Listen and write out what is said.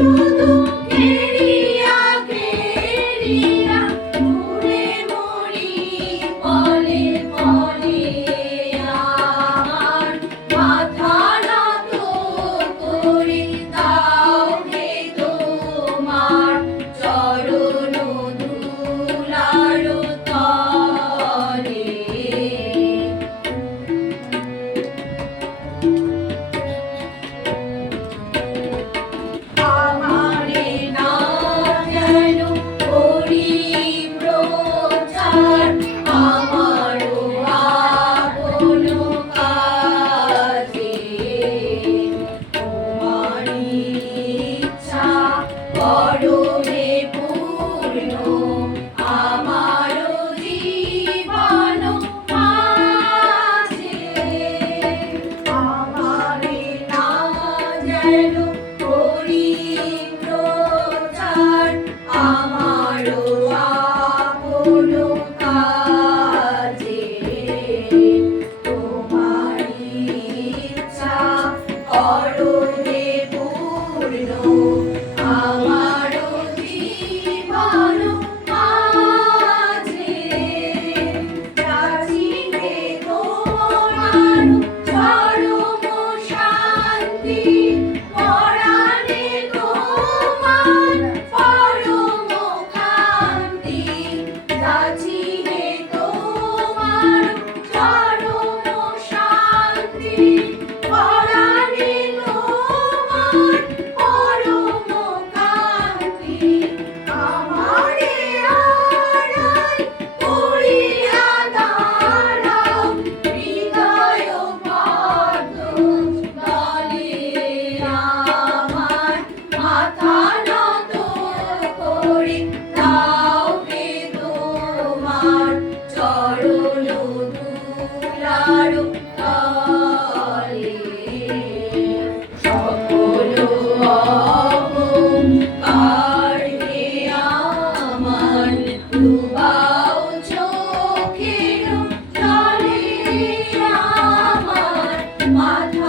শুধু কেড়িয়া কেড়িয়া মরে মরি পলে পলে আমার মাথা নত করি দাও হে তোমার চরণ ধুলার তলে। আমারে না যেন করি প্রচার আমারও আপন কাজে, তোমারই ইচ্ছা করো হে পূর্ণ আমারও জীবন মাঝে। আমারে না যেন করি প্রচার আমারও আপন কাজে, তোমারই ইচ্ছা করো হে পূর্ণ আমারও জীবন মাঝে। যাচি হে তোমার চরম শান্তি পরাণে তোমার পরম কান্তি। যাচি হে তোমার চরম শান্তি পরাণে তোমার পরম কান্তি। আমারে আড়াল করিয়া দাঁড়াও হৃদয় পদ্ম তলে আমার মাথা নত করি দাও হে তোমার চরণ ধুলার তলে। সকল অহংকার হে আমার ডুবাও চোখের জলে আমার মাথা